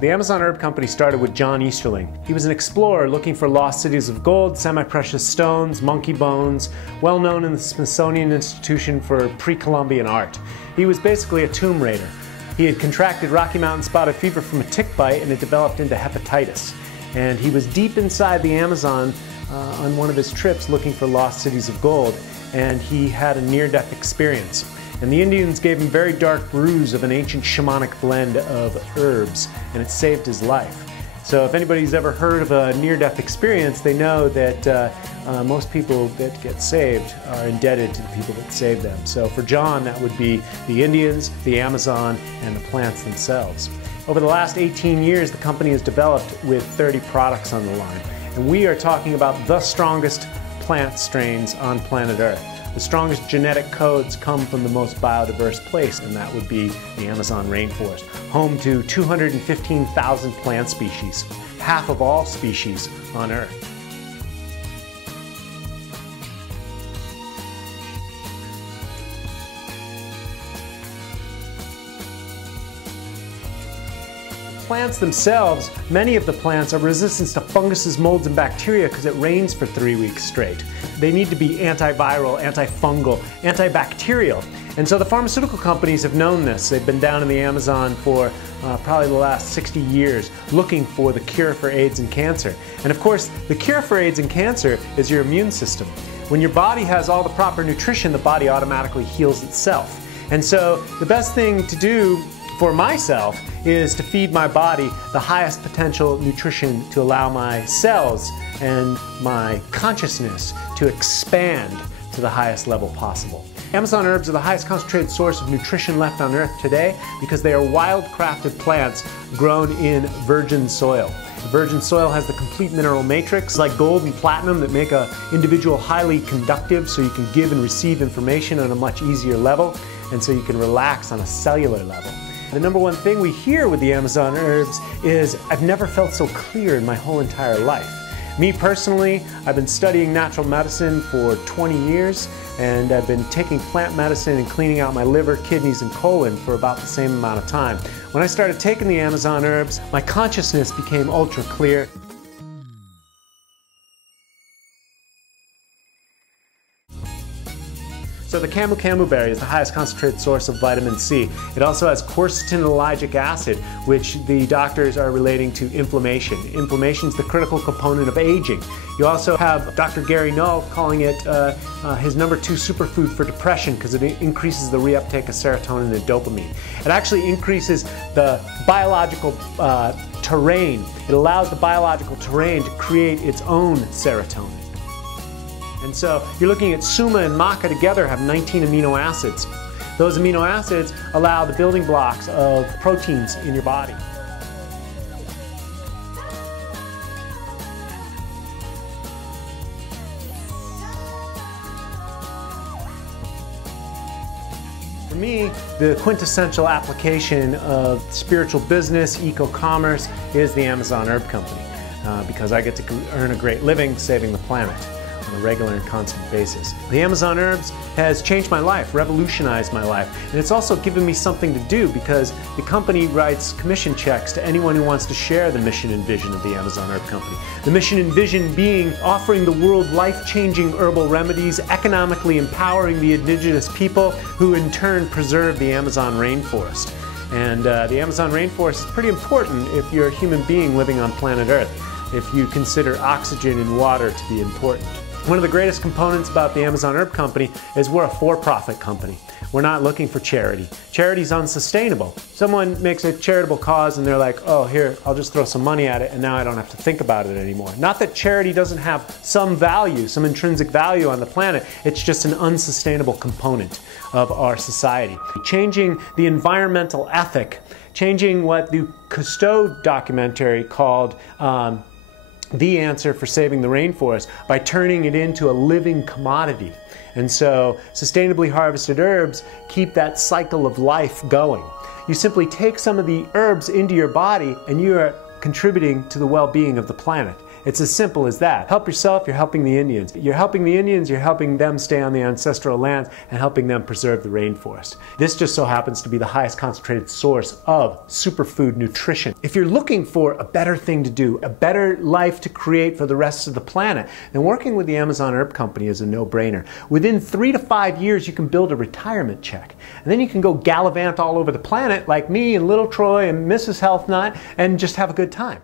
The Amazon Herb Company started with John Easterling. He was an explorer looking for lost cities of gold, semi-precious stones, monkey bones, well known in the Smithsonian Institution for pre-Columbian art. He was basically a tomb raider. He had contracted Rocky Mountain spotted fever from a tick bite and it developed into hepatitis. And he was deep inside the Amazon on one of his trips looking for lost cities of gold, and he had a near-death experience. And the Indians gave him very dark brews of an ancient shamanic blend of herbs, and it saved his life. So if anybody's ever heard of a near-death experience, they know that most people that get saved are indebted to the people that saved them. So for John, that would be the Indians, the Amazon, and the plants themselves. Over the last 18 years, the company has developed with 30 products on the line. And we are talking about the strongest plant strains on planet Earth. The strongest genetic codes come from the most biodiverse place, and that would be the Amazon rainforest, home to 215,000 plant species, half of all species on Earth. Plants themselves, many of the plants are resistant to funguses, molds, and bacteria because it rains for 3 weeks straight. They need to be antiviral, antifungal, antibacterial. And so the pharmaceutical companies have known this. They've been down in the Amazon for probably the last 60 years looking for the cure for AIDS and cancer. And of course, the cure for AIDS and cancer is your immune system. When your body has all the proper nutrition, the body automatically heals itself. And so the best thing to do for myself is to feed my body the highest potential nutrition to allow my cells and my consciousness to expand to the highest level possible. Amazon herbs are the highest concentrated source of nutrition left on Earth today because they are wild-crafted plants grown in virgin soil. The virgin soil has the complete mineral matrix, like gold and platinum, that make an individual highly conductive so you can give and receive information on a much easier level, and so you can relax on a cellular level. The number one thing we hear with the Amazon herbs is, I've never felt so clear in my whole entire life. Me personally, I've been studying natural medicine for 20 years, and I've been taking plant medicine and cleaning out my liver, kidneys, and colon for about the same amount of time. When I started taking the Amazon herbs, my consciousness became ultra clear. So the camu berry is the highest concentrated source of vitamin C. It also has quercetin-ellagic acid, which the doctors are relating to inflammation. Inflammation is the critical component of aging. You also have Dr. Gary Null calling it his number 2 superfood for depression because it increases the reuptake of serotonin and dopamine. It actually increases the biological terrain. It allows the biological terrain to create its own serotonin. And so you're looking at suma and maca together have 19 amino acids. Those amino acids allow the building blocks of proteins in your body. For me, the quintessential application of spiritual business, eco-commerce, is the Amazon Herb Company because I get to earn a great living saving the planet on a regular and constant basis. The Amazon herbs has changed my life, revolutionized my life, and it's also given me something to do because the company writes commission checks to anyone who wants to share the mission and vision of the Amazon Herb Company. The mission and vision being offering the world life-changing herbal remedies, economically empowering the indigenous people who in turn preserve the Amazon rainforest. And the Amazon rainforest is pretty important if you're a human being living on planet Earth, if you consider oxygen and water to be important. One of the greatest components about the Amazon Herb Company is we're a for-profit company. We're not looking for charity. Charity's unsustainable. Someone makes a charitable cause and they're like, oh, here, I'll just throw some money at it and now I don't have to think about it anymore. Not that charity doesn't have some value, some intrinsic value on the planet, it's just an unsustainable component of our society. Changing the environmental ethic, changing what the Cousteau documentary called the answer for saving the rainforest by turning it into a living commodity. And so sustainably harvested herbs keep that cycle of life going. You simply take some of the herbs into your body and you are contributing to the well-being of the planet. It's as simple as that. Help yourself, you're helping the Indians. You're helping the Indians, you're helping them stay on the ancestral lands and helping them preserve the rainforest. This just so happens to be the highest concentrated source of superfood nutrition. If you're looking for a better thing to do, a better life to create for the rest of the planet, then working with the Amazon Herb Company is a no-brainer. Within 3 to 5 years, you can build a retirement check. And then you can go gallivant all over the planet like me and Little Troy and Mrs. Health Nut and just have a good time.